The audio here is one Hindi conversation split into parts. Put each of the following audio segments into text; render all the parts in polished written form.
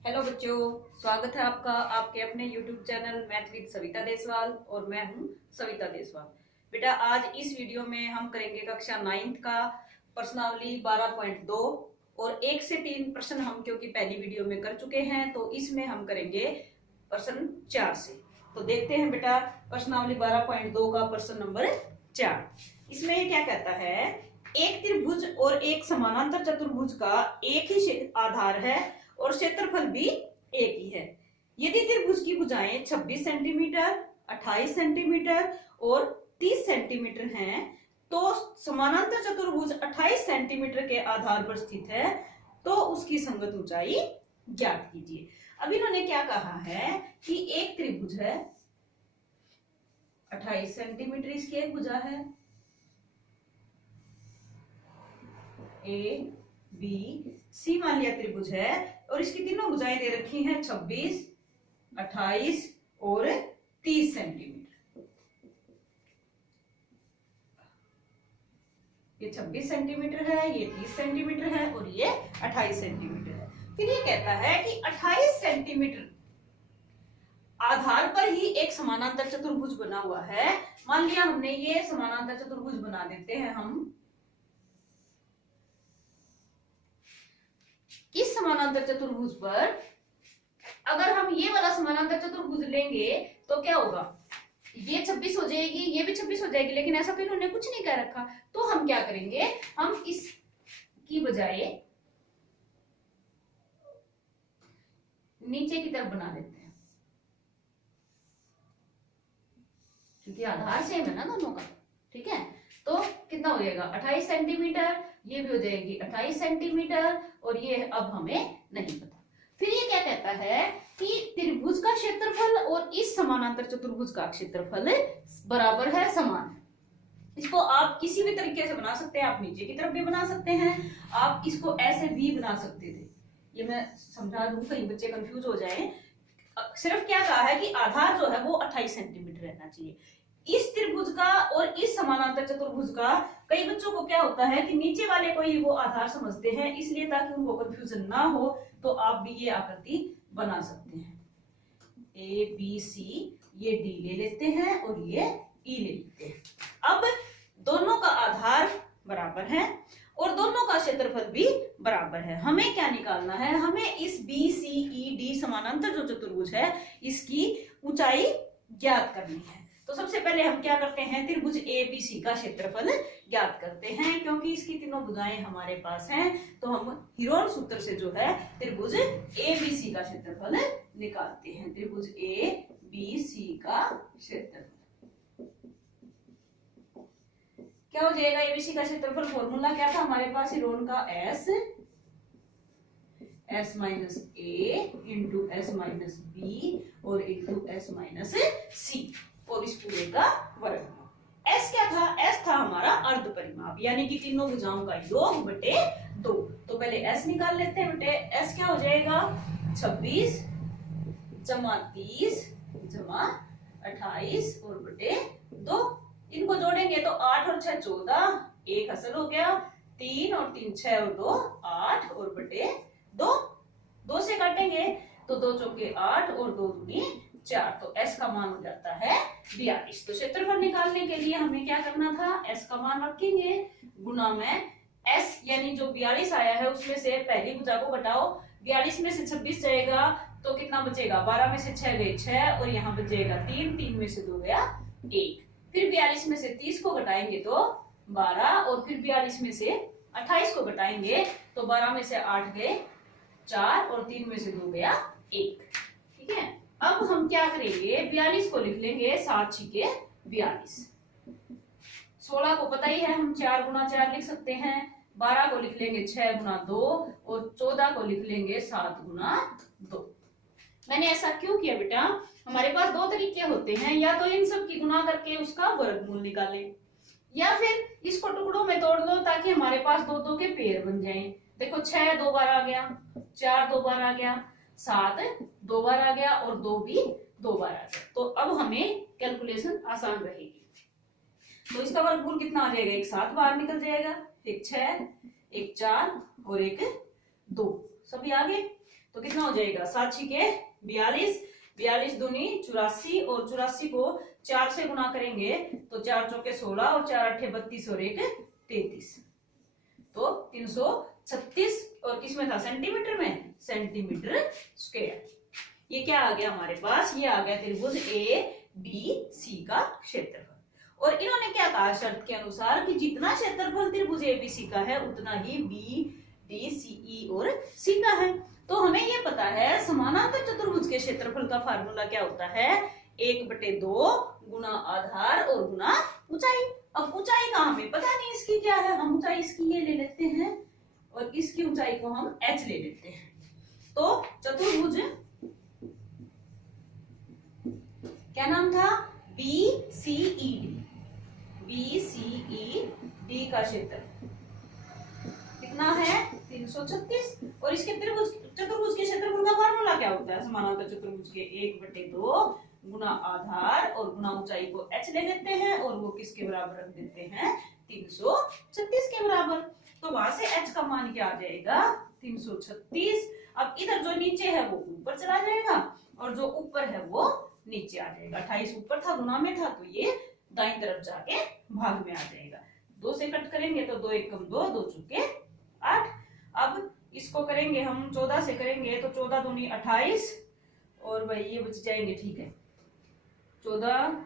हेलो बच्चों, स्वागत है आपका आपके अपने YouTube channel math with Savita Deswal और मैं हूं सविता देसवाल। बेटा आज इस वीडियो में हम करेंगे कक्षा 9th का प्रश्नावली 12.2 और 1 से 3 प्रश्न हम क्योंकि पहली वीडियो में कर चुके हैं तो इसमें हम करेंगे प्रश्न 4 से। तो देखते हैं बेटा प्रश्नावली 12.2 का प्रश्न नंबर 4। इसमें ये क्या कहता है, एक त्रिभुज और एक समानांतर चतुर्भुज का एक ही आधार है और क्षेत्रफल भी एक ही है। यदि त्रिभुज की भुजाएं 26 सेंटीमीटर, 28 सेंटीमीटर और 30 सेंटीमीटर हैं, तो समानांतर चतुर्भुज 28 सेंटीमीटर के आधार पर स्थित है, तो उसकी संगत ऊंचाई ज्ञात कीजिए। अब इन्होंने क्या कहा है कि एक त्रिभुज है, 28 सेंटीमीटर इसकी एक भुजा है, ए बी सी मान लिया त्रिभुज है और इसकी तीनों भुजाएं दे रखी हैं 26, 28 और 30 सेंटीमीटर। ये 26 सेंटीमीटर है, ये 30 सेंटीमीटर है और ये 28 सेंटीमीटर है। फिर ये कहता है कि 28 सेंटीमीटर आधार पर ही एक समानांतर चतुर्भुज बना हुआ है। मान लिया हमने ये समानांतर चतुर्भुज बना देते हैं हम। इस समानांतर चतुर्भुज पर अगर हम ये वाला समानांतर चतुर्भुज लेंगे तो क्या होगा, ये 26 हो जाएगी, ये भी 26 हो जाएगी, लेकिन ऐसा तो इन्होंने कुछ नहीं कह रखा। तो हम क्या करेंगे, हम इसकी बजाय नीचे की तरफ बना देते हैं, क्योंकि आधार सेम है ना दोनों का। ठीक है, तो कितना हो जाएगा 28 सेंटीमीटर, ये भी हो जाएगी 28 सेंटीमीटर और ये अब हमें नहीं पता। फिर ये क्या कहता है कि त्रिभुज का क्षेत्रफल और इस समानांतर चतुर्भुज का क्षेत्रफल बराबर है, समान है। इसको आप किसी भी तरीके से बना सकते हैं, आप नीचे की तरफ भी बना सकते हैं, आप इसको ऐसे भी बना सकते थे। ये मैं समझा दूं, कहीं बच्चे कंफ्यूज हो जाए। सिर्फ क्या कहा है कि आधार जो है वो 28 सेंटीमीटर रहना चाहिए। इस त्रिभुज का और इस समानांतर चतुर्भुज का कई बच्चों को क्या होता है कि नीचे वाले को ही वो आधार समझते हैं, इसलिए ताकि उनको कंफ्यूजन ना हो तो आप भी ये आकृति बना सकते हैं। ए बी सी, ये डी ले लेते हैं और ये ई ले लेते हैं। अब दोनों का आधार बराबर है और दोनों का क्षेत्रफल भी बराबर है। हमें क्या निकालना है, हमें इस बी सी ई डी समानांतर जो चतुर्भुज है इसकी ऊंचाई ज्ञात करनी है। तो सबसे पहले हम क्या करते हैं, त्रिभुज ए बी सी का क्षेत्रफल ज्ञात करते हैं। क्योंकि इसकी तीनों भुजाएं हमारे पास हैं तो हम हीरोन सूत्र से जो है त्रिभुज ए बी सी का क्षेत्रफल निकालते हैं। त्रिभुज ए बी सी का क्षेत्रफल क्या हो जाएगा, एबीसी का क्षेत्रफल फॉर्मूला क्या था हमारे पास, हीरोन का एस माइनस ए इंटू एस माइनस बी और इंटू एस माइनस सी और इस पूरे का वर्ग। एस क्या था, एस था हमारा अर्ध परिमाप, यानी कि तीनों भुजाओं का योग बटे 2। तो पहले एस निकाल लेते हैं बेटे। एस क्या हो जाएगा, 26 जमा 30 जमा 28 और बटे 2। इनको जोड़ेंगे तो 8 और 6 14, एक हासिल हो गया, 3 और 3 6 और 2 8 और बटे 2। 2 से काटेंगे तो 2 चौके 8 और 2 दूनी 4, तो s का मान हो जाता है 42। तो क्षेत्रफल निकालने के लिए हमें क्या करना था, s का मान रखेंगे गुना में s, यानी जो 42 आया है उसमें से पहली भुजा को घटाओ, 42 में से 26 जाएगा तो कितना बचेगा, 12 में से 6 गए 6 और यहाँ बचेगा 3, 3 में से 2 गया 1। फिर 42 में से 30 को घटाएंगे तो 12 और फिर 42 में से 28 को घटाएंगे तो 12 में से 8 गए 4 और 3 में से 2 गया 1। ठीक है, अब हम क्या करेंगे, 42 को लिख लेंगे 7 छिके 42। 16 को पता ही है, हम 4 गुना 4 लिख सकते हैं। 12 को लिख लेंगे 6 गुना 2 और 14 को लिख लेंगे 7 गुना 2। मैंने ऐसा क्यों किया बेटा, हमारे पास दो तरीके होते हैं, या तो इन सब की गुना करके उसका वर्गमूल निकालें या फिर इसको टुकड़ों में तोड़ लो ताकि हमारे पास दो दो के पेड़ बन जाएं। देखो 6 2 बार आ गया, 4 2 बार आ गया, 7 2 बार आ गया और 2 भी 2 बार आ गया। तो अब हमें कैलकुलेशन आसान रहेगी। तो इसका वर्गमूल कितना आ जाएगा, एक 7 बार निकल जाएगा, एक 6 एक 4 और एक 2, सभी आ गए। तो कितना हो जाएगा 7 छिके 42, 42 दूनी 84 और 84 को 4 से गुना करेंगे तो 4 चौके 16 और 4 अट्ठे 32 और 1 33, तो 336 और किसमें था सेंटीमीटर में, सेंटीमीटर स्क्वायर। ये क्या आ गया हमारे पास, ये आ गया त्रिभुज ए बी सी का क्षेत्रफल। और इन्होंने क्या कहा शर्त के अनुसार कि जितना क्षेत्रफल त्रिभुज ए बी सी का है उतना ही बी डी सी ई और सी का है। तो हमें ये पता है समानांतर चतुर्भुज के क्षेत्रफल का फार्मूला क्या होता है, 1/2 गुना आधार और गुना ऊंचाई। अब ऊंचाई का हमें पता नहीं इसकी क्या है, हम ऊंचाई इसकी ये ले लेते हैं और इसकी ऊंचाई को हम h ले लेते हैं। तो चतुर्भुज क्या नाम था, BCED, BCED का क्षेत्र कितना है 336। और इसके चतुर्भुज के क्षेत्रफल का फार्मूला क्या होता है, समानांतर चतुर्भुज के 1/2 गुना आधार और गुना ऊंचाई को h ले लेते हैं और वो किसके बराबर रख देते हैं 336 के बराबर। तो वहां से h का मान क्या आ जाएगा 336। अब इधर जो नीचे है वो ऊपर चला जाएगा और जो ऊपर है वो नीचे आ जाएगा। 28 ऊपर था गुना में था तो ये दाईं तरफ जाके भाग में आ जाएगा। 2 से कट करेंगे तो 2 एकम 2, 2 चौके 8। अब इसको करेंगे हम 14 से करेंगे तो 14 दूनी 28 और भाई ये बच जाएंगे, ठीक है 14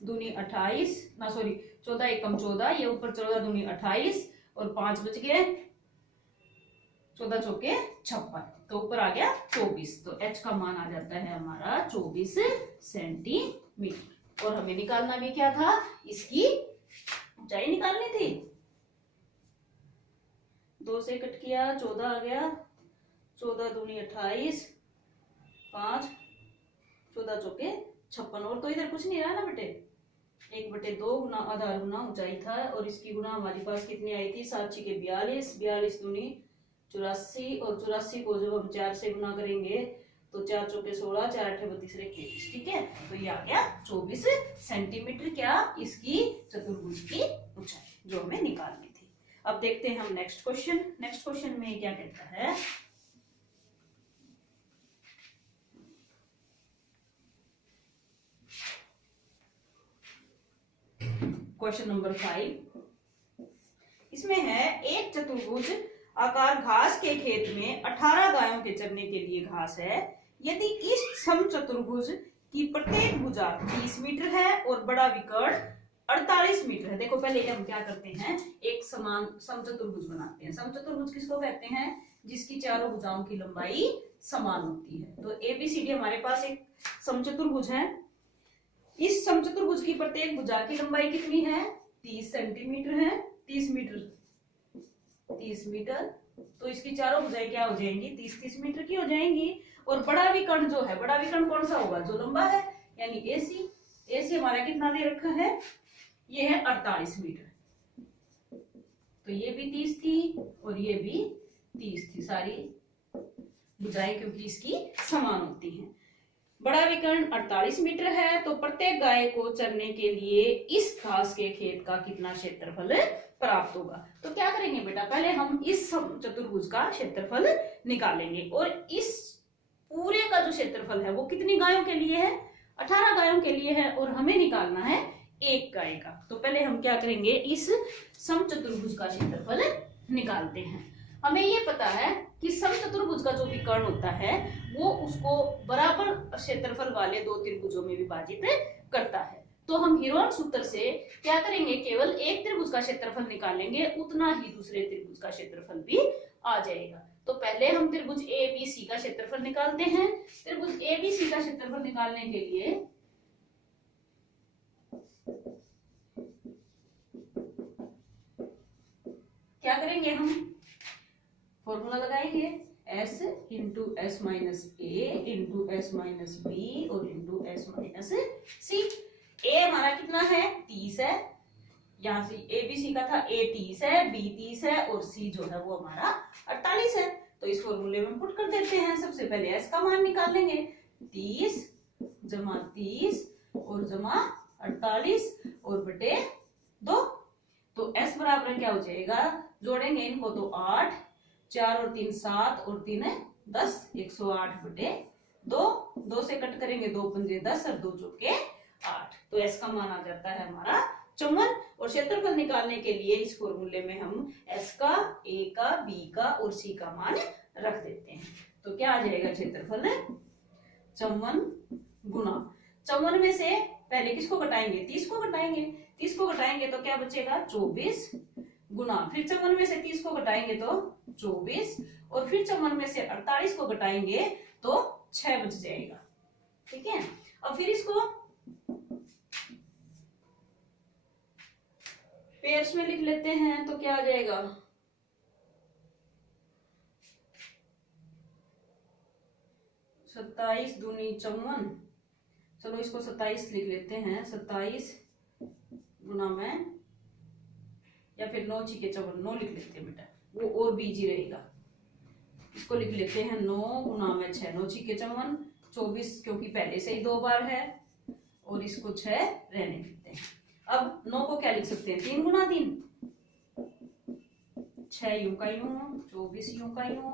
दूनी 28 ना सॉरी 14 एकम 14, ये ऊपर 14 दूनी 28 और 5 बच गए, 14 चौके 56, तो ऊपर आ गया 24। तो h का मान आ जाता है हमारा 24 सेंटीमीटर। और हमें निकालना भी क्या था, इसकी ऊंचाई निकालनी थी। 2 से कट किया 14 आ गया, 14 दूनी 28, 5 14 चौके 56। और तो इधर कुछ नहीं रहा ना बेटे, 1/2 गुना आधार गुना ऊंचाई था और इसकी गुना हमारे पास कितनी आई थी 7 छिके 42, 42 दूनी 84 और 84 को जब हम 4 से गुना करेंगे तो 4 चौके 16, 4 अट्ठे 32 33, ठीक है। तो ये आ गया 24 सेंटीमीटर क्या इसकी चतुर्भुज की ऊंचाई जो हमें निकालनी थी। अब देखते हैं हम नेक्स्ट क्वेश्चन। नेक्स्ट क्वेश्चन में क्या कहता है, क्वेश्चन नंबर 5। इसमें है एक चतुर्भुज आकार घास के खेत में 18 गायों के चरने के लिए घास है। यदि इस समचतुर्भुज की प्रत्येक भुजा 30 मीटर है और बड़ा विकर्ण 48 मीटर है। देखो पहले हम क्या करते हैं, एक समान समचतुर्भुज बनाते हैं। समचतुर्भुज किसको कहते हैं, जिसकी चारों भुजाओं की लंबाई समान होती है। तो ABCD हमारे पास एक समचतुर्भुज है। इस समचतुर्भुज की प्रत्येक भुजा की लंबाई कितनी है 30 सेंटीमीटर है, 30 मीटर। तो इसकी चारों भुजाएं क्या हो जाएंगी 30-30 मीटर की हो जाएंगी। और बड़ा विकर्ण जो है, बड़ा विकर्ण कौन सा होगा, जो लंबा है, यानी AC हमारा कितना दे रखा है, ये है 48 मीटर। तो ये भी 30 थी और ये भी 30 थी, सारी भुजाएं क्योंकि इसकी समान होती हैं। बड़ा विकर्ण 48 मीटर है। तो प्रत्येक गाय को चरने के लिए इस घास के खेत का कितना क्षेत्रफल प्राप्त होगा। तो क्या करेंगे बेटा, पहले हम इस चतुर्भुज का क्षेत्रफल निकालेंगे और इस पूरे का जो क्षेत्रफल है वो कितनी गायों के लिए है, 18 गायों के लिए है और हमें निकालना है एक गाय का। तो पहले हम क्या करेंगे, इस समचतुर्भुज का क्षेत्रफल निकालते हैं। हमें ये पता है कि समचतुर्भुज का जो विकर्ण होता है वो उसको बराबर क्षेत्रफल वाले दो त्रिभुजों में विभाजित करता है। तो हम हीरोन सूत्र से क्या करेंगे, केवल एक त्रिभुज का क्षेत्रफल निकालेंगे, उतना ही दूसरे त्रिभुज का क्षेत्रफल भी आ जाएगा। तो पहले हम त्रिभुज ABC का क्षेत्रफल निकालते हैं। त्रिभुज ABC का क्षेत्रफल निकालने के लिए क्या करेंगे, हम फॉर्मूला लगाएंगे S into S minus A into S minus B और into S minus C। A हमारा कितना है 30 है, यहाँ से ABC का था A 30 है, B 30 है और C जो है वो हमारा 48 है। तो इस फॉर्मूले में पुट कर देते हैं। सबसे पहले S का मान निकालेंगे, 30 जमा 30 और जमा 48 और बटे 2। तो S बराबर क्या हो जाएगा, जोड़ेंगे इनको तो 8, 4 और 3 7 और 3 10, 108 बटे 2, 2 से कट करेंगे 2 पंजे 10 और 2 चौके 8। तो एस का मान आ जाता है हमारा 54। और क्षेत्रफल निकालने के लिए इस फॉर्मूले में हम एस का, ए का, बी का और सी का मान रख देते हैं। तो क्या आ जाएगा क्षेत्रफल 54 गुना 54 में से पहले किसको घटाएंगे, 30 को घटाएंगे। 30 को घटाएंगे तो क्या बचेगा 24 गुना, फिर 54 में से 30 को घटाएंगे तो 24 और फिर 54 में से 48 को घटाएंगे तो 6 बच जाएगा। ठीक है, अब फिर इसको पेयर्स में लिख लेते हैं तो क्या आ जाएगा 27 दूनी 54, चलो इसको 27 लिख लेते हैं। 27 गुना में, या फिर 9 छीके 54, 9 लिख लेते हैं बेटा, वो और बीजी रहेगा। इसको लिख लेते हैं 9 गुना में 6, 9 छीके 54, 24 क्योंकि पहले से ही 2 बार है, और इसको 6 रहने देते हैं। अब 9 को क्या लिख सकते हैं 3 गुना 3, 6 यूं का यूं, 24 यूं का यूं,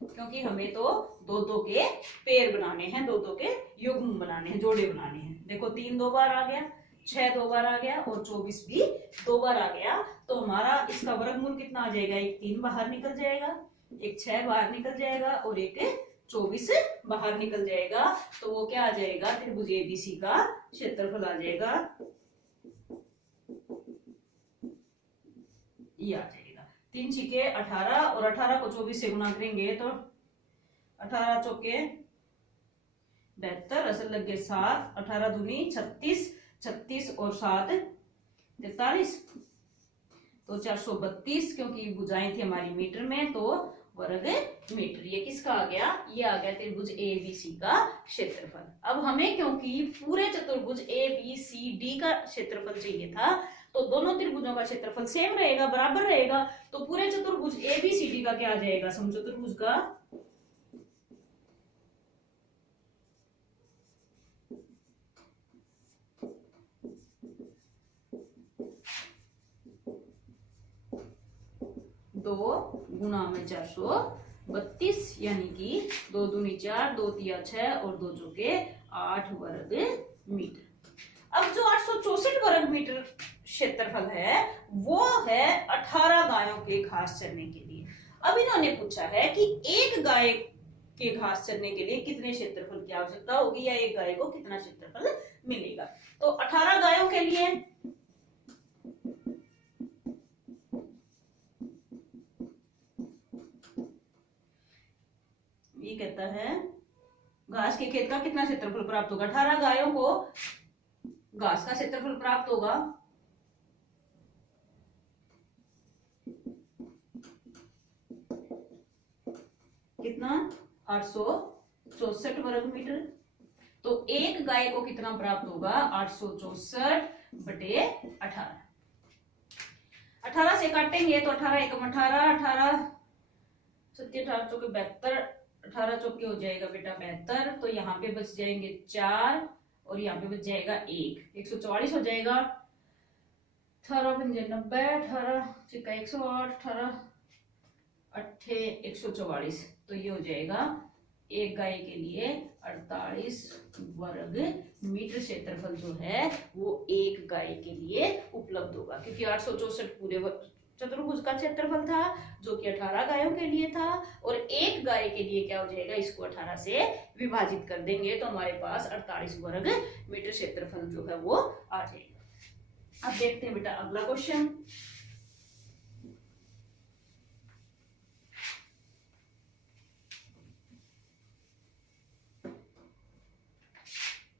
क्योंकि हमें तो 2-2 के पेयर बनाने हैं, 2-2 के युग्म बनाने हैं, जोड़े बनाने हैं। देखो 3 2 बार आ गया, 6 2 बार आ गया और 24 भी 2 बार आ गया। तो हमारा इसका वर्गमूल कितना आ जाएगा, एक 3 बाहर निकल जाएगा, एक 6 बाहर निकल जाएगा और एक 24 बाहर निकल जाएगा। तो वो क्या आ जाएगा, त्रिभुज एबीसी का क्षेत्रफल आ जाएगा, ये आ जाएगा 3 छीके 18 और 18 को 24 से गुना करेंगे तो 18 चौके 72, असल लग गए 7, 18 दूनी 36, 36 और 7 43, तो 432, क्योंकि भुजाएं थी हमारी मीटर में तो वर्ग मीटर। ये किसका आ गया, ये आ गया त्रिभुज ए बी सी का क्षेत्रफल। अब हमें क्योंकि पूरे चतुर्भुज ए बी सी डी का क्षेत्रफल चाहिए था, तो दोनों त्रिभुजों का क्षेत्रफल सेम रहेगा, बराबर रहेगा। तो पूरे चतुर्भुज ए बी सी डी का क्या आ जाएगा, समचतुर्भुज का दो गुना में 432, यानी कि 2 दूनी 4, 2 तिया 6 और 2 चौके 8 वर्ग मीटर। अब जो 864 वर्ग मीटर क्षेत्रफल है वो है 18 गायों के घास चरने के लिए। अब इन्होंने पूछा है कि एक गाय के घास चरने के लिए कितने क्षेत्रफल की आवश्यकता होगी, या एक गाय को कितना क्षेत्रफल मिलेगा। तो 18 गायों के लिए ये कहता है घास के खेत का कितना क्षेत्रफल प्राप्त होगा। 18 गायों को घास का क्षेत्रफल प्राप्त होगा कितना 864 वर्ग मीटर। तो एक गाय को कितना प्राप्त होगा 864 बटे 18। 18 से काटेंगे तो 18 एकम 18, 18 सत्य 18 चौके 72, 18 चौके हो जाएगा बेटा 72। तो यहाँ पे बच जाएंगे 4 और यहाँ पे बच जाएगा 1, 144 हो जाएगा। 18 पंजे 90, 18 छिक्का 108, 18 अट्ठे 144। तो ये हो जाएगा एक गाय के लिए 48 वर्ग मीटर क्षेत्रफल जो है वो एक गाय के लिए उपलब्ध होगा, क्योंकि 864 पूरे चतुर्भुज का क्षेत्रफल था जो कि 18 गायों के लिए था, और एक गाय के लिए क्या हो जाएगा, इसको 18 से विभाजित कर देंगे तो हमारे पास 48 वर्ग मीटर क्षेत्रफल जो है वो आ जाएगा। अब देखते हैं बेटा अगला क्वेश्चन।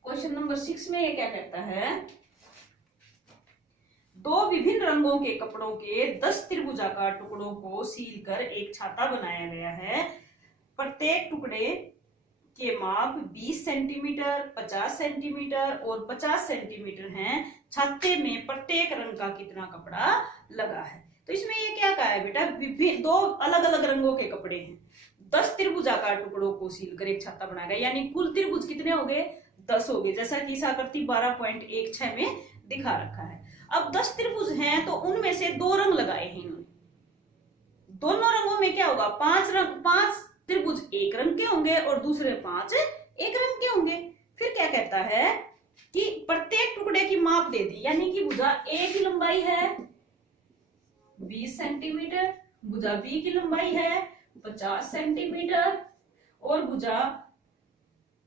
क्वेश्चन नंबर 6 में ये क्या कहता है, दो विभिन्न रंगों के कपड़ों के 10 त्रिभुजाकार टुकड़ों को सील कर एक छाता बनाया गया है। प्रत्येक टुकड़े के माप 20 सेंटीमीटर, 50 सेंटीमीटर और 50 सेंटीमीटर हैं। छाते में प्रत्येक रंग का कितना कपड़ा लगा है। तो इसमें ये क्या कहा है बेटा, विभिन्न दो अलग अलग रंगों के कपड़े हैं, 10 त्रिभुजाकार टुकड़ों को सील कर एक छाता बनाया गया, यानी कुल त्रिभुज कितने हो गए 10 हो गए, जैसा कि इस आकृति 12.16 में दिखा रखा है। अब 10 त्रिभुज हैं तो उनमें से 2 रंग लगाए हैं इन्होंने। दोनों रंगों में क्या होगा 5 रंग, 5 त्रिभुज एक रंग के होंगे और दूसरे 5 एक रंग के होंगे। फिर क्या कहता है कि प्रत्येक टुकड़े की माप दे दी, यानी कि भुजा ए की लंबाई है 20 सेंटीमीटर, भुजा बी की लंबाई है 50 सेंटीमीटर और भुजा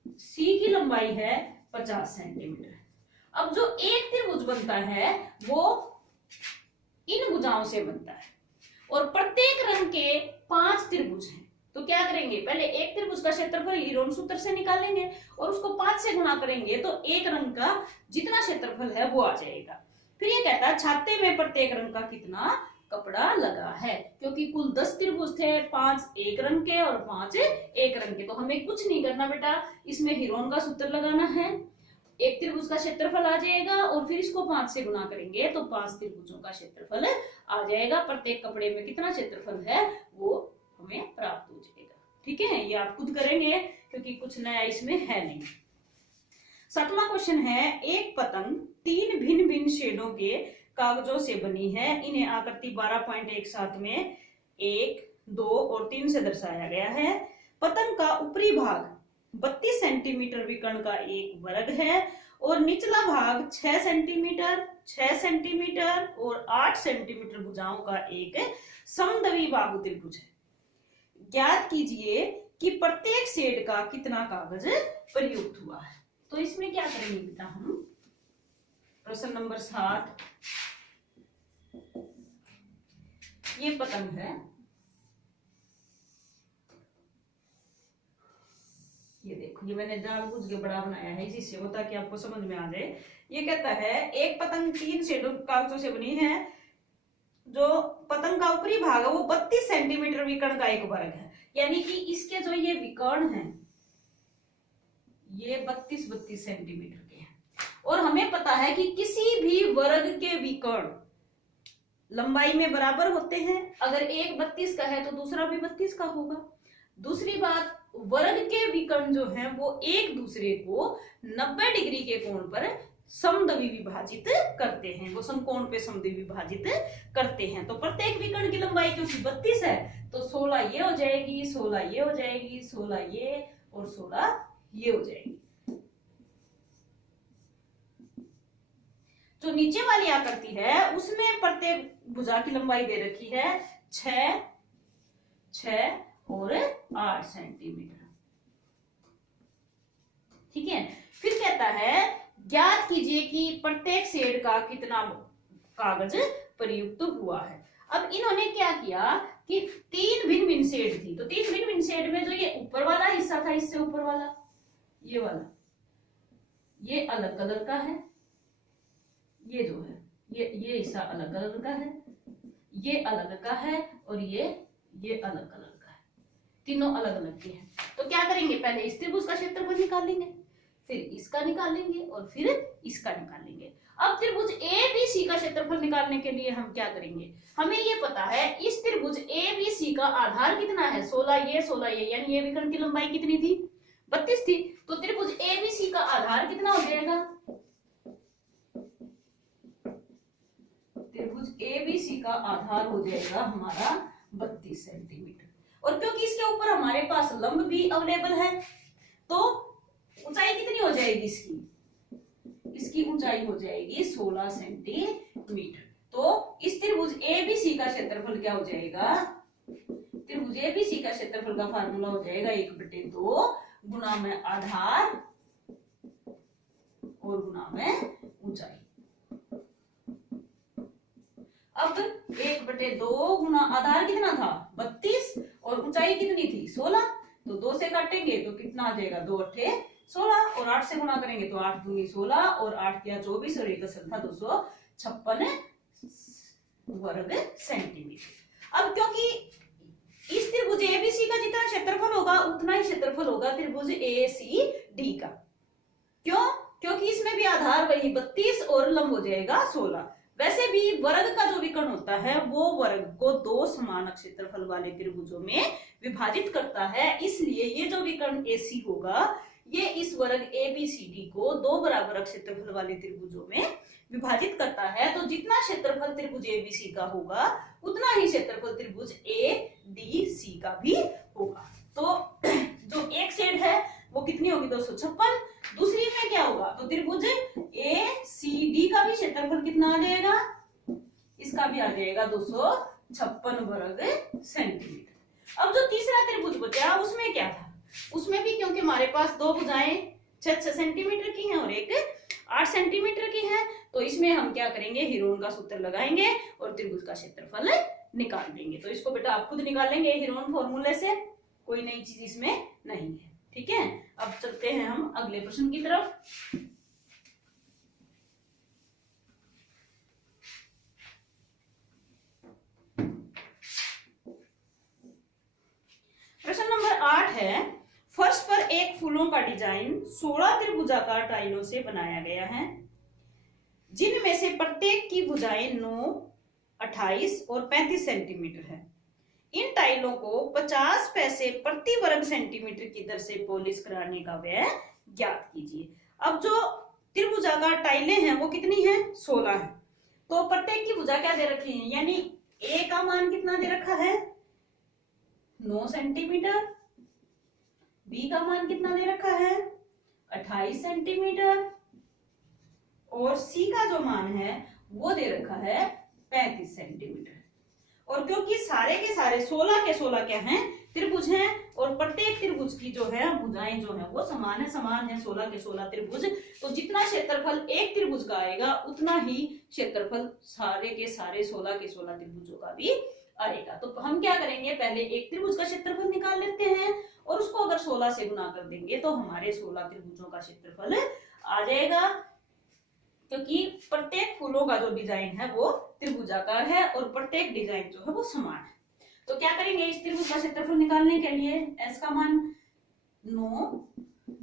सी की लंबाई है 50 सेंटीमीटर। अब जो एक त्रिभुज बनता है वो इन भुजाओं से बनता है और प्रत्येक रंग के 5 त्रिभुज हैं। तो क्या करेंगे, पहले एक त्रिभुज का क्षेत्रफल हीरोन सूत्र से निकालेंगे और उसको 5 से गुणा करेंगे तो एक रंग का जितना क्षेत्रफल है वो आ जाएगा। फिर ये कहता है छाते में प्रत्येक रंग का कितना कपड़ा लगा है, क्योंकि कुल 10 त्रिभुज थे, 5 एक रंग के और 5 एक रंग के। तो हमें कुछ नहीं करना बेटा, इसमें हीरोन का सूत्र लगाना है, एक त्रिभुज का क्षेत्रफल आ जाएगा और फिर इसको 5 से गुणा करेंगे तो 5 त्रिभुजों का क्षेत्रफल आ जाएगा। प्रत्येक कपड़े में कितना क्षेत्रफल है वो हमें प्राप्त हो जाएगा। ठीक है, ये आप खुद करेंगे क्योंकि कुछ नया इसमें है नहीं। 7वां क्वेश्चन है, एक पतंग 3 भिन्न भिन्न शेडों के कागजों से बनी है, इन्हें आकृति 12.17 में 1, 2 और 3 से दर्शाया गया है। पतंग का ऊपरी भाग 32 सेंटीमीटर विकर्ण का एक वर्ग है और निचला भाग 6 सेंटीमीटर, 6 सेंटीमीटर और 8 सेंटीमीटर भुजाओं का एक समद्विबाहु त्रिभुज है। ज्ञात कीजिए कि प्रत्येक शेड का कितना कागज प्रयुक्त हुआ है। तो इसमें क्या करेंगे बेटा, हम प्रश्न नंबर 7, ये पतंग है, ये देखो, ये मैंने जानबूझ के बड़ा बनाया है इसी से, वो ताकि आपको समझ में आ जाए। ये कहता है एक पतंग 3 शेडों कागजों से बनी है, जो पतंग का ऊपरी भाग है वो 32 सेंटीमीटर विकर्ण का एक वर्ग है, यानी कि इसके जो ये विकर्ण है ये 32 सेंटीमीटर के हैं। और हमें पता है कि किसी भी वर्ग के विकर्ण लंबाई में बराबर होते हैं, अगर एक 32 का है तो दूसरा भी 32 का होगा। दूसरी बात, वर्ग के विकर्ण जो हैं वो एक दूसरे को 90 डिग्री के कोण पर समद्वि विभाजित करते हैं, वो समकोण पे समद्वि विभाजित करते हैं। तो प्रत्येक विकर्ण की लंबाई क्योंकि 32 है तो 16 ये हो जाएगी, 16 ये हो जाएगी, 16 ये और 16 ये हो जाएगी। जो नीचे वाली आकृति है उसमें प्रत्येक भुजा की लंबाई दे रखी है 6, 6 और 8 सेंटीमीटर। ठीक है, फिर कहता है ज्ञात कीजिए कि प्रत्येक शेड का कितना कागज प्रयुक्त हुआ है। अब इन्होंने क्या किया कि 3 भिन्न भिन्न शेड थी, तो 3 भिन्न भिन्न शेड में जो ये ऊपर वाला हिस्सा था, इससे ऊपर वाला ये वाला, ये अलग कलर का है, ये जो है ये हिस्सा अलग कलर का है, ये अलग का है और ये अलग कलर का है, तीनों अलग अलग के हैं। तो क्या करेंगे, पहले इस त्रिभुज का क्षेत्रफल निकालेंगे, फिर इसका निकालेंगे और फिर इसका निकालेंगे। अब त्रिभुज ABC का क्षेत्रफल निकालने के लिए हम क्या करेंगे, हमें ये पता है इस त्रिभुज ABC का आधार कितना है, 16 ये 16 ये, यानी ये विकर्ण की लंबाई कितनी थी, 32 थी। तो त्रिभुज ABC का आधार कितना हो जाएगा, त्रिभुज ABC का आधार हो जाएगा हमारा 32 सेंटीमीटर। और क्योंकि इसके ऊपर हमारे पास लंब भी अवेलेबल है तो ऊंचाई कितनी हो जाएगी इसकी ऊंचाई हो जाएगी 16 सेंटीमीटर। तो इस त्रिभुज ABC का क्षेत्रफल क्या हो जाएगा, त्रिभुज ABC का क्षेत्रफल का फार्मूला हो जाएगा 1/2 गुना में आधार और गुना में ऊंचाई। अब 1/2 गुना आधार कितना था 32 और ऊंचाई कितनी थी 16, तो 2 से काटेंगे तो कितना आ जाएगा, 2 8 16 और 8 से गुणा करेंगे तो 8 दूनी 16 और 8 किया 24 और 1 था 256 वर्ग सेंटीमीटर। अब क्योंकि इस त्रिभुज ABC का जितना क्षेत्रफल होगा उतना ही क्षेत्रफल होगा त्रिभुज ACD का। क्यों, क्योंकि इसमें भी आधार वही 32 और लंब हो जाएगा 16। वैसे भी वर्ग का जो विकर्ण होता है वो वर्ग को 2 समान क्षेत्रफल वाले त्रिभुजों में विभाजित करता है, इसलिए ये जो विकर्ण AC होगा ये इस वर्ग ABCD को 2 बराबर क्षेत्रफल वाले त्रिभुजों में विभाजित करता है। तो जितना क्षेत्रफल त्रिभुज ABC का होगा उतना ही क्षेत्रफल त्रिभुज ADC का भी होगा। तो जो एक साइड है वो कितनी होगी 256, दूसरी में क्या होगा, तो त्रिभुज ACD का भी क्षेत्रफल कितना आ जाएगा, इसका भी आ जाएगा 256 वर्ग सेंटीमीटर। अब जो तीसरा त्रिभुज बचा उसमें क्या था, उसमें भी क्योंकि हमारे पास दो भुजाएं 6 सेंटीमीटर की हैं और एक 8 सेंटीमीटर की है, तो इसमें हम क्या करेंगे, हीरोन का सूत्र लगाएंगे और त्रिभुज का क्षेत्रफल निकाल देंगे। तो इसको बेटा आप खुद निकाल लेंगे हीरोन फॉर्मूले से, कोई नई चीज इसमें नहीं है। ठीक है, अब चलते हैं हम अगले प्रश्न की तरफ। प्रश्न नंबर 8 है, फर्श पर एक फूलों का डिजाइन 16 त्रिभुजाकार टाइलों से बनाया गया है, जिनमें से प्रत्येक की भुजाएं 9, 28 और 35 सेंटीमीटर है। इन टाइलों को 50 पैसे प्रति वर्ग सेंटीमीटर की दर से पॉलिश कराने का व्यय ज्ञात कीजिए। अब जो त्रिभुजाकार टाइलें हैं वो कितनी हैं, 16 है। तो प्रत्येक की भुजा क्या दे रखी है, यानी ए का मान कितना दे रखा है 9 सेंटीमीटर, बी का मान कितना दे रखा है 28 सेंटीमीटर और सी का जो मान है वो दे रखा है 35 सेंटीमीटर। और क्योंकि सारे के सारे 16 के 16 क्या हैं, त्रिभुज हैं और प्रत्येक त्रिभुज की जो है भुजाएं जो है वो समान है 16 के 16 त्रिभुज। तो जितना क्षेत्रफल एक त्रिभुज का आएगा उतना ही क्षेत्रफल सारे के सारे 16 के 16 त्रिभुजों का भी आएगा। तो हम क्या करेंगे, पहले एक त्रिभुज का क्षेत्रफल निकाल लेते हैं और उसको अगर 16 से गुना कर देंगे तो हमारे 16 त्रिभुजों का क्षेत्रफल आ जाएगा, क्योंकि प्रत्येक फूलों का जो डिजाइन है वो त्रिभुजाकार है और प्रत्येक डिजाइन जो है वो समान है। तो क्या करेंगे, इस त्रिभुज का क्षेत्रफल निकालने के लिए एस का मान 9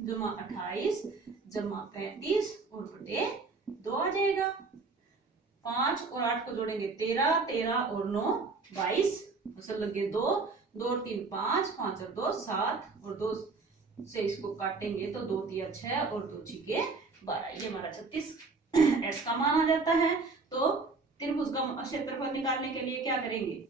जमा 28 जमा 35 और बटे 2 आ जाएगा। 5 और 8 को जोड़ेंगे 13, 13 और 9 22, असल लगे 2, 2 और 3 5, 5 और 2 7 और 2 से इसको काटेंगे तो 2 3 6 और 2 6 12, ये हमारा 36 एस का मान आ जाता है। तो त्रिभुज का क्षेत्रफल निकालने के लिए क्या करेंगे,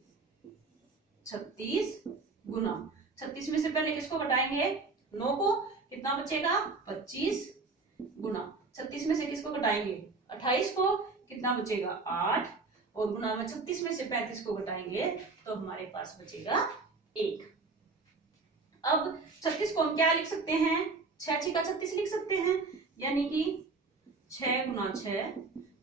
36 गुना 36 में से पहले किसको घटाएंगे 9 को, कितना बचेगा 25 गुना 36 में से किसको घटाएंगे 28 को, कितना बचेगा 8 और गुना में 36 में से 35 को घटाएंगे तो हमारे पास बचेगा 1। अब 36 को हम क्या लिख सकते हैं, 6 का 36 लिख सकते हैं, यानी कि 6 गुना 6,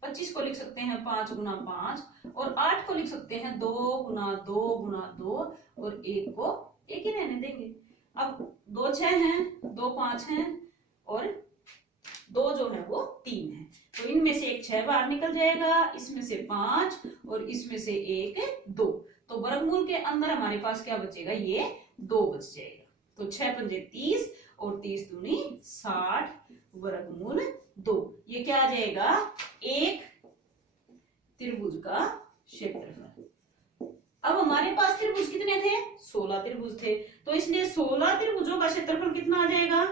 25 को लिख सकते हैं 5 गुना 5 और 8 को लिख सकते हैं 2 गुना 2 गुना 2 और 1 को 1 ही रहने देंगे। अब 2 6 हैं, 2 5 हैं और 2 जो है वो 3 है, तो इनमें से एक 6 बाहर निकल जाएगा, इसमें से 5 और इसमें से एक 2, तो वर्गमूल के अंदर हमारे पास क्या बचेगा, ये 2 बच जाएगा। तो 6 पंजे 30 और 30 दूनी 60 वर्गमूल 2, ये क्या आ जाएगा एक त्रिभुज का क्षेत्रफल। अब हमारे पास त्रिभुज कितने थे, 16 त्रिभुज थे, तो इसलिए 16 त्रिभुजों का क्षेत्रफल कितना आ जाएगा,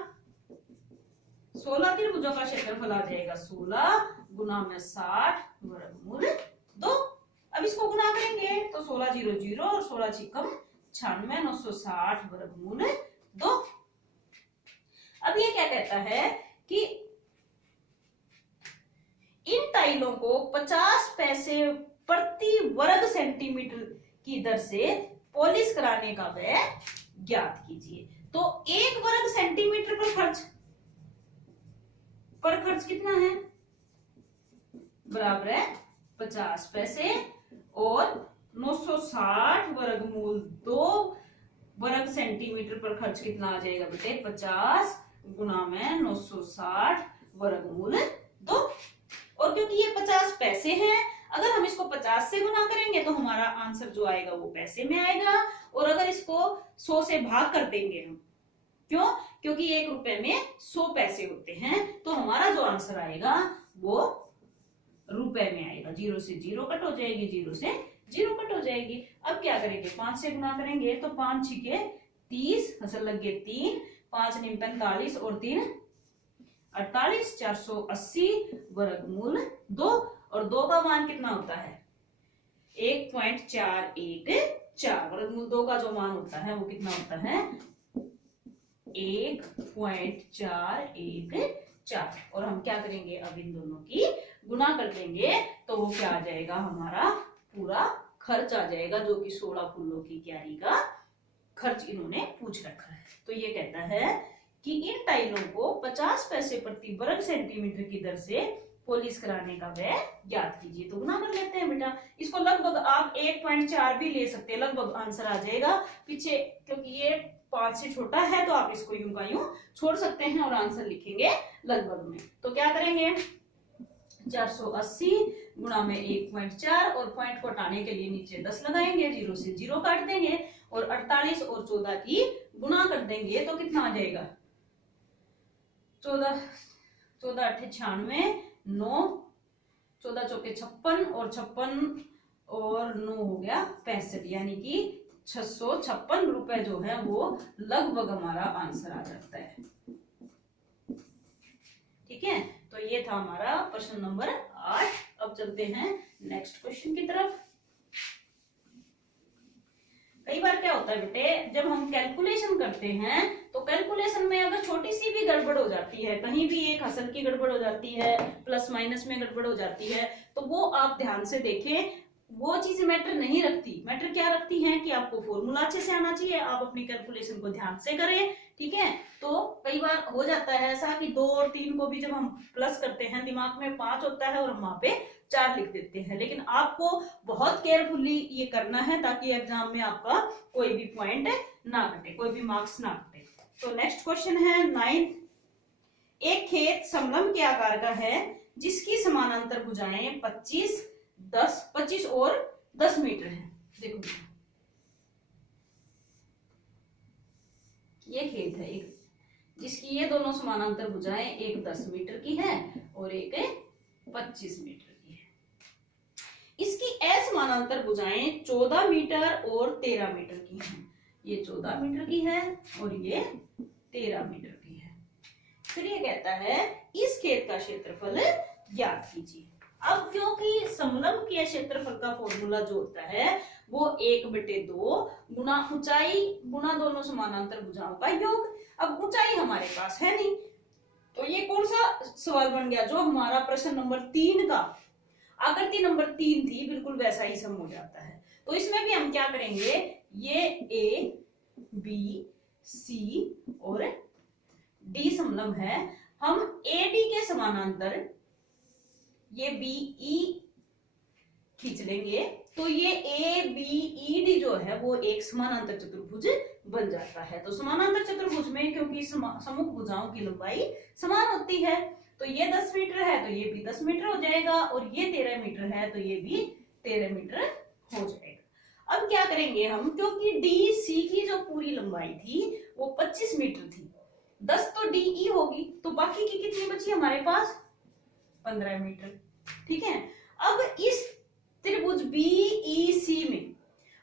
16 त्रिभुजों का क्षेत्रफल आ जाएगा 16 गुना में 60 वर्गमूल 2। अब इसको गुना करेंगे तो 16 0 0 और 16 छिकम 96 960 वर्गमूल 2। अब ये क्या कहता है कि इन टाइलों को 50 पैसे प्रति वर्ग सेंटीमीटर की दर से पॉलिश कराने का व्यय ज्ञात कीजिए। तो 1 वर्ग सेंटीमीटर पर खर्च कितना है, बराबर है 50 पैसे और 960 वर्गमूल 2 वर्ग सेंटीमीटर पर खर्च कितना आ जाएगा बेटे 50 गुना में 960 वर्गमूल 2। और क्योंकि ये 50 पैसे हैं, अगर हम इसको 50 से गुना करेंगे तो हमारा आंसर जो आएगा वो पैसे में आएगा, और अगर इसको 100 से भाग कर देंगे हम, क्यों, क्योंकि 1 रुपए में 100 पैसे होते हैं, तो हमारा जो आंसर आएगा वो रुपए में आएगा। 0 से 0 कट हो जाएगी, 0 से 0 कट हो जाएगी। अब क्या करेंगे, 5 से गुना करेंगे तो 5 छिके 30, असल लग गए 3, 5 निम 45 और 3 48, 480 वर्गमूल 2, और 2 का मान कितना होता है 1.414, वर्गमूल 2 का जो मान होता है वो कितना होता है 1.414 और हम क्या करेंगे, अब इन दोनों की गुना कर देंगे तो वो क्या आ जाएगा, हमारा पूरा खर्च आ जाएगा, जो कि 16 फूलों की क्यारी का खर्च इन्होंने पूछ रखा है। तो ये कहता है कि इन टाइलों को 50 पैसे प्रति वर्ग सेंटीमीटर की दर से पॉलिश कराने का व्यय ज्ञात कीजिए। तो गुना कर लेते हैं बेटा, इसको लगभग आप 1.4 भी ले सकते हैं, लगभग आंसर आ जाएगा पीछे, क्योंकि ये 5 से छोटा है तो आप इसको यूं का यूं छोड़ सकते हैं और आंसर लिखेंगे लगभग में। तो क्या करेंगे, 480 गुणा में 1.4 और पॉइंट को हटाने के लिए नीचे 10 लगाएंगे, 0 से 0 काट देंगे और 48 और 14 की गुना कर देंगे तो कितना आ जाएगा, 14 8 96, 9 14 चौके 56 और 56 और 9 हो गया 65, यानी कि 656 रुपए जो है वो लगभग हमारा आंसर आ जाता है। ठीक है, तो ये था हमारा प्रश्न नंबर 8। अब चलते हैं नेक्स्ट क्वेश्चन की तरफ। कई बार क्या होता है बेटे, जब हम कैलकुलेशन करते हैं तो कैलकुलेशन में अगर छोटी सी भी गड़बड़ हो जाती है, कहीं भी एक हसल की गड़बड़ हो जाती है, प्लस माइनस में गड़बड़ हो जाती है, तो वो आप ध्यान से देखें, वो चीज मैटर नहीं रखती। मैटर क्या रखती है कि आपको फॉर्मूला अच्छे से आना चाहिए, आप अपनी कैलकुलेशन को ध्यान से करें। ठीक है, तो कई बार हो जाता है ऐसा कि 2 और 3 को भी जब हम प्लस करते हैं, दिमाग में 5 होता है और हम वहां पे 4 लिख देते हैं, लेकिन आपको बहुत केयरफुली ये करना है ताकि एग्जाम में आपका कोई भी पॉइंट ना कटे, कोई भी मार्क्स ना कटे। तो नेक्स्ट क्वेश्चन है 9। एक खेत समलंब के आकार का है जिसकी समानांतर भुजाएं 25 और 10 मीटर है। देखो ये खेत है एक, जिसकी ये दोनों समानांतर भुजाएं एक 10 मीटर की है और एक 25 मीटर की है। इसकी असमानांतर भुजाएं 14 मीटर और 13 मीटर की हैं। ये 14 मीटर की है और ये 13 मीटर की है। फिर ये कहता है इस खेत का क्षेत्रफल ज्ञात कीजिए। अब क्योंकि समलंब के क्षेत्रफल का फॉर्मूला जो होता है वो 1/2 गुना ऊंचाई गुना दोनों समानांतर भुजाओं का योग। अब ऊंचाई हमारे पास है नहीं, तो ये कौन सा सवाल बन गया, जो हमारा प्रश्न नंबर 3 का आकृति नंबर 3 थी, बिल्कुल वैसा ही सम हो जाता है। तो इसमें भी हम क्या करेंगे, ये ए बी सी और डी समलंब है, हम ए डी के समानांतर ये बी ई खींच लेंगे तो ये ए बी ई डी जो है वो एक समानांतर चतुर्भुज बन जाता है। तो समानांतर चतुर्भुज में क्योंकि सम्मुख भुजाओं की लंबाई समान होती है, तो ये 10 मीटर है तो ये भी 10 मीटर हो जाएगा और ये 13 मीटर है तो ये भी 13 मीटर हो जाएगा। अब क्या करेंगे हम, क्योंकि डी सी की जो पूरी लंबाई थी वो 25 मीटर थी, 10 तो डी ई होगी, तो बाकी की कितनी बची हमारे पास, 15 मीटर। ठीक है, अब इस त्रिभुज बीईसी में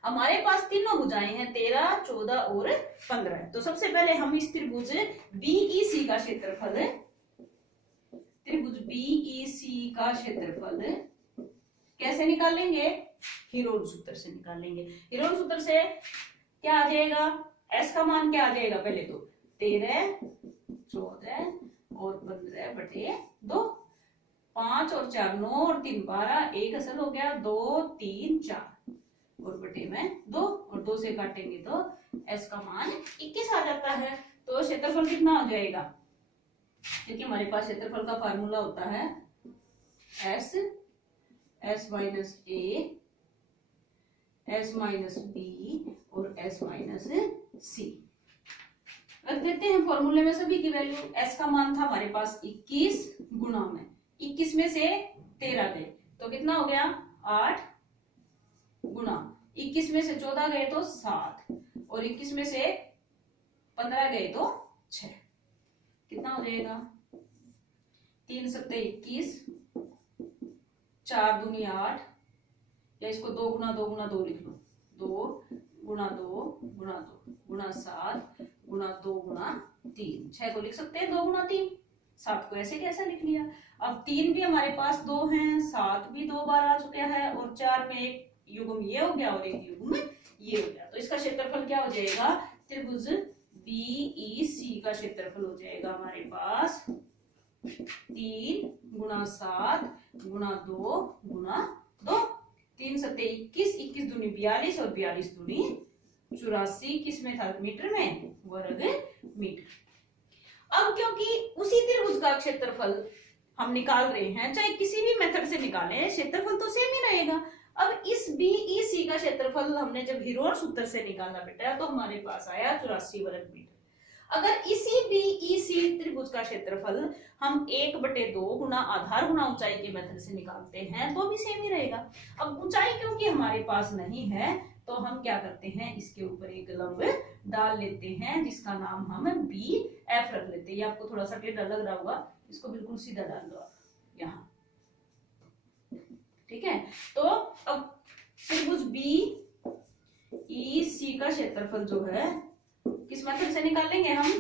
हमारे पास तीनों भुजाएं हैं 13, 14 और 15। तो सबसे पहले हम इस त्रिभुज बीईसी का क्षेत्रफल, त्रिभुज बीईसी का क्षेत्रफल कैसे निकालेंगे, हीरोन सूत्र से निकालेंगे। हीरोन सूत्र से क्या आ जाएगा, एस का मान क्या आ जाएगा, पहले तो 13, 14 और 15/2, 5 और 4 9 और 3 12, एक असल हो गया, 2 3 4 और बटे में 2 और 2 से काटेंगे तो एस का मान 21 आ जाता है। तो क्षेत्रफल कितना हो जाएगा, क्योंकि हमारे पास क्षेत्रफल का फार्मूला होता है एस माइनस ए, एस माइनस बी और एस माइनस सी। रख देते हैं फॉर्मूले में सभी की वैल्यू। एस का मान था हमारे पास 21 गुणा में 21 में से 13 गए तो कितना हो गया 8 गुना 21 में से 14 गए तो 7 और 21 में से 15 गए तो 6। कितना हो जाएगा, 3 सत्ते 21, 4 दूनी 8, या इसको 2 गुना 2 गुना 2 लिख लो, 2 गुना 2 गुना 2 गुना 7 गुना 2 गुना 3, 6 को लिख सकते हैं 2 गुना 3, 7 को ऐसे कैसे लिख लिया। अब 3 भी हमारे पास 2 हैं, 7 भी 2 बार आ चुका है और 4 में एक युग्म ये हो गया और एक युग्म ये हो गया। तो इसका क्षेत्रफल क्या हो जाएगा, त्रिभुज BEC का क्षेत्रफल हो जाएगा हमारे पास 3 गुणा 7 गुणा 2 गुणा 2। 3 सत्ते 21, 21 दूनी 42 और 42 दूनी 84। किस में था? मीटर में, वर्ग मीटर। अब क्योंकि उसी त्रिभुज का क्षेत्रफल हम निकाल रहे हैं, चाहे किसी भी मेथड से निकालें, क्षेत्रफल तो सेम ही रहेगा। अब इस BEC का क्षेत्रफल हमने जब हीरोन सूत्र से निकाला बेटा, तो हमारे पास आया 84 वर्ग मीटर। अगर इसी BEC त्रिभुज का क्षेत्रफल हम 1/2 गुना आधार गुना ऊंचाई के मेथड से निकालते हैं तो भी सेम ही रहेगा। अब ऊंचाई क्योंकि हमारे पास नहीं है, तो हम क्या करते हैं, इसके ऊपर एक लंब डाल लेते हैं जिसका नाम हम BF रख लेते हैं। ये आपको थोड़ा सा टेढ़ा लग रहा होगा, इसको बिल्कुल सीधा डाल दो आप यहाँ, ठीक है। तो अब त्रिभुज BEC का क्षेत्रफल जो है किस मेथड से निकालेंगे हम?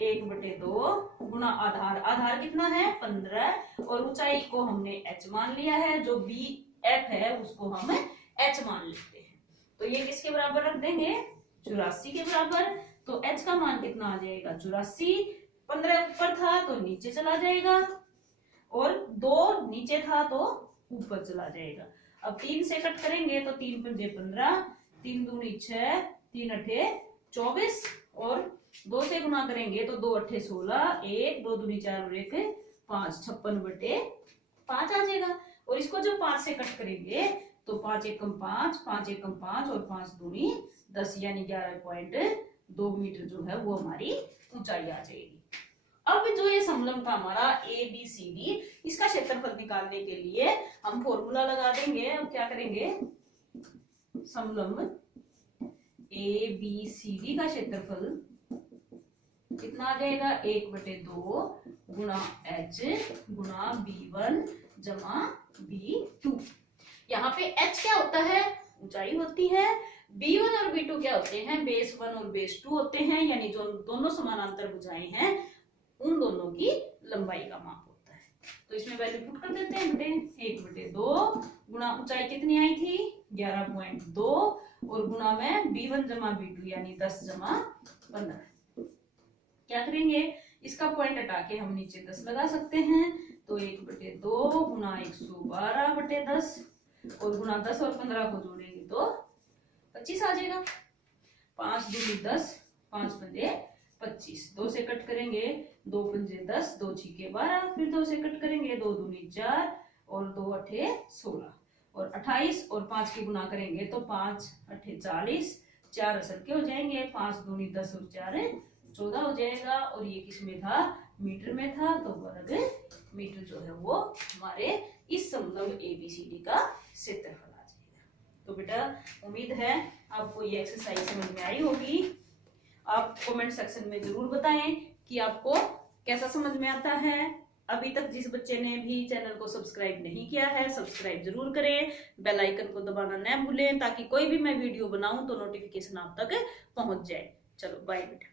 1/2 गुना आधार, आधार कितना है? 15, और ऊंचाई को हमने h मान लिया है, जो BF है उसको हम h मान लेते हैं। तो ये किसके बराबर रख देंगे? 84 के बराबर। तो h का मान कितना आ जाएगा? 84। 15 ऊपर था तो नीचे चला जाएगा, और 2 नीचे था तो ऊपर चला जाएगा। अब 3 से कट करेंगे तो 3 पंजे 15, 3 दूनी 6, 3 अठे 24, और 2 से गुना करेंगे तो 2 अठे 16, 1 2 दूनी 4 और 1 5, 56/5 आ जाएगा। और इसको जब 5 से कट करेंगे तो 5 एकम 5, 5 एकम 5 और 5 दूनी 10, यानी 11.2 मीटर जो है वो हमारी ऊंचाई आ जाएगी। अब जो ये समलंब था हमारा ABCD, इसका क्षेत्रफल निकालने के लिए हम फॉर्मूला लगा देंगे। अब क्या करेंगे, समलंब ABCD का क्षेत्रफल कितना आ जाएगा? 1/2 गुना H गुना B1 जमा B2। यहाँ पे H क्या होता है? ऊंचाई होती है। B1 और B2 क्या होते हैं? बेस 1 और बेस 2 होते हैं, यानी जो दोनों समानांतर भुजाएं हैं उन दोनों की लंबाई का माप होता है। तो इसमें वैल्यू पुट कर देते हैं बेटे। 1/2 गुना ऊंचाई कितनी आई थी? 11.2, और गुना में B1 जमा B2 यानी 10 जमा 15। क्या करेंगे, इसका पॉइंट हटा के हम नीचे 10 लगा सकते हैं। तो 1/2 गुना 112/10, और गुना 10 और 15 को जोड़ेंगे तो 25 आ जाएगा। 5 दूनी 10, 5 पंजे 25, 2 से कट करेंगे 2 पंजे 10, 2 छीके 12, फिर 2 से कट करेंगे 2 दूनी 4 और 2 अठे 16, और 28 और 5 की गुना करेंगे तो 5 अठे 40, 4 असल के हो जाएंगे, 5 दूनी 10 और 4 14 हो जाएगा। और ये किस में था? मीटर में था, तो वर्ग मीटर जो है वो हमारे इस समलंब ABCD का क्षेत्रफल आ जाएगा। तो बेटा उम्मीद है आपको ये एक्सरसाइज समझ में आई होगी। आप कमेंट सेक्शन में जरूर बताएं कि आपको कैसा समझ में आता है। अभी तक जिस बच्चे ने भी चैनल को सब्सक्राइब नहीं किया है, सब्सक्राइब जरूर करें, बेल आइकन को दबाना न भूलें, ताकि कोई भी मैं वीडियो बनाऊं तो नोटिफिकेशन आप तक पहुंच जाए। चलो बाय बेटा।